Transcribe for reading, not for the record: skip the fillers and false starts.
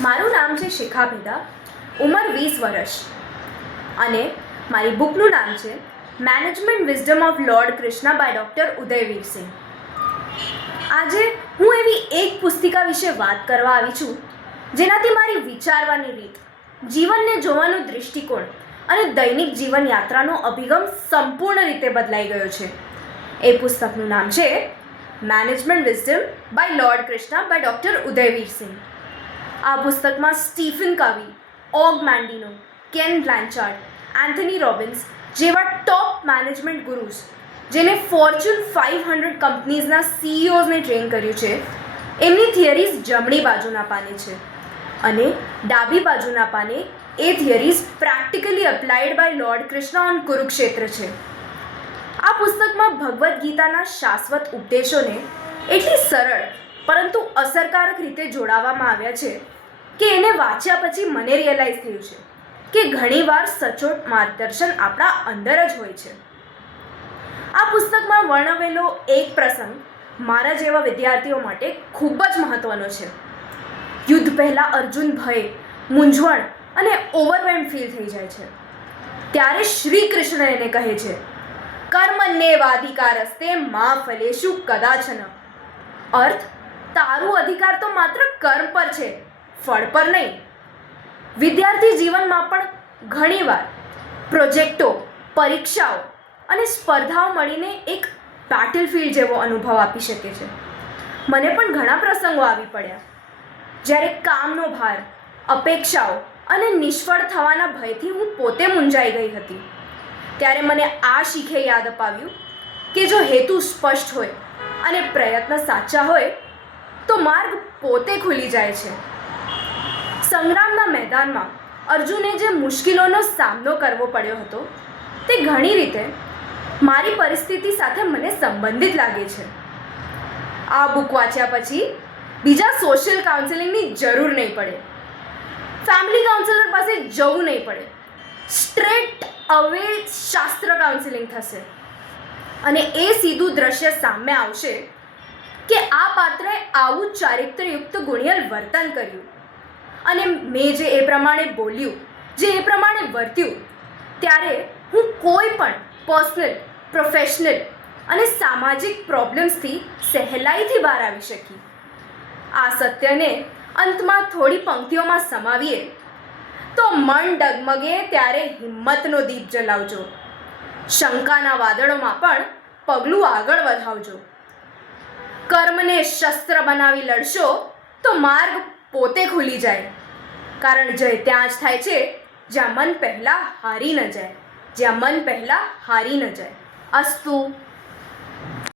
મારું નામ છે શિખા ભેદા, ઉંમર 20 વર્ષ અને મારી બુકનું નામ છે management wisdom of lord Krishna by doctor Udayvir Singh. આજે હું એવી એક પુસ્તિકા વિશે વાત કરવા આવી છું જેનાથી મારી વિચારવાની રીત, જીવનને જોવાનો દૃષ્ટિકોણ અને દૈનિક જીવન યાત્રાનો અભિગમ સંપૂર્ણ રીતે બદલાઈ ગયો છે. એ પુસ્તકનું નામ છે management wisdom by lord Krishna by doctor Udayvir Singh. આ પુસ્તકમાં Stephen Covey, Og Mandino, Ken Blanchard, Anthony Robbins જેવા ટોપ મેનેજમેન્ટ ગુરુઝ જેને ફોર્ચ્યુન 500 કંપનીઝના CEOsને ટ્રેન કર્યું છે, એમની થિયરીઝ જમણી બાજુના પાને છે અને ડાબી બાજુના પાને એ theories practically applied by lord Krishna on Kurukshetra છે. આ પુસ્તકમાં ભગવદ્ ગીતાના શાશ્વત ઉપદેશોને એટલી સરળ પરંતુ અસરકારક રીતે જોડાવવામાં આવ્યા છે કે એને વાંચ્યા પછી મને રિયલાઇઝ થયું છે કે ઘણીવાર સચોટ માર્ગદર્શન આપણા અંદર જ હોય છે. આ પુસ્તકમાં વર્ણવેલો એક પ્રસંગ મારા જેવા વિદ્યાર્થીઓ માટે ખૂબ જ મહત્ત્વનો છે. યુદ્ધ પહેલાં અર્જુન ભય, મૂંઝવણ અને ઓવરવેલ્મ ફીલ થઈ જાય છે ત્યારે શ્રી કૃષ્ણ એને કહે છે, કર્મણ્યેવાધિકારસ્તે મા ફલેષુ કદાચન. અર્થ, તારું અધિકાર તો માત્ર કર્મ પર છે, ફળ પર નહીં. વિદ્યાર્થી જીવનમાં પણ ઘણીવાર પ્રોજેક્ટો, પરીક્ષાઓ અને સ્પર્ધાઓ મળીને એક બેટલફિલ્ડ જેવો અનુભવ આપી શકે છે. મને પણ ઘણા પ્રસંગો આવી પડ્યા જ્યારે કામનો ભાર, અપેક્ષાઓ અને નિષ્ફળ થવાના ભયથી હું પોતે મૂંઝાઈ ગઈ હતી. ત્યારે મને આ શીખે યાદ અપાવ્યું કે જો હેતુ સ્પષ્ટ હોય અને પ્રયત્ન સાચા હોય તો માર્ગ પોતે ખુલી જાય છે. સંગ્રામના મેદાનમાં અર્જુને જે મુશ્કેલીઓનો સામનો કરવો પડ્યો હતો તે ઘણી રીતે મારી પરિસ્થિતિ સાથે મને સંબંધિત લાગે છે. આ બુક વાંચ્યા પછી બીજા સોશિયલ કાઉન્સેલિંગની જરૂર નહીં પડે, ફેમિલી કાઉન્સેલર પાસે જવું નહીં પડે, સ્ટ્રેટ અવે શાસ્ત્ર કાઉન્સેલિંગ થશે અને એ સીધું દ્રશ્ય સામે આવશે કે આ પાત્રએ આવું ચારિત્રયુક્ત ગુણિયલ વર્તન કર્યું અને મેં જે એ પ્રમાણે બોલ્યું, જે એ પ્રમાણે વર્ત્યું, ત્યારે હું કોઈ પણ પર્સનલ, પ્રોફેશનલ અને સામાજિક પ્રોબ્લેમ્સથી સહેલાઈથી બહાર આવી શકી. આ સત્યને અંતમાં થોડી પંક્તિઓમાં સમાવીએ તો મન ડગમગે ત્યારે હિંમતનો દીપ જલાવજો, શંકાના વાદળોમાં પણ પગલું આગળ વધાવજો. કર્મને શસ્ત્ર બનાવી લડશો તો માર્ગ પોતે ખુલી જાય, કારણ જય ત્યાં જ થાય છે જ્યાં મન પહેલાં હારી ન જાય, જ્યાં મન પહેલાં હારી ન જાય. અસ્તુ.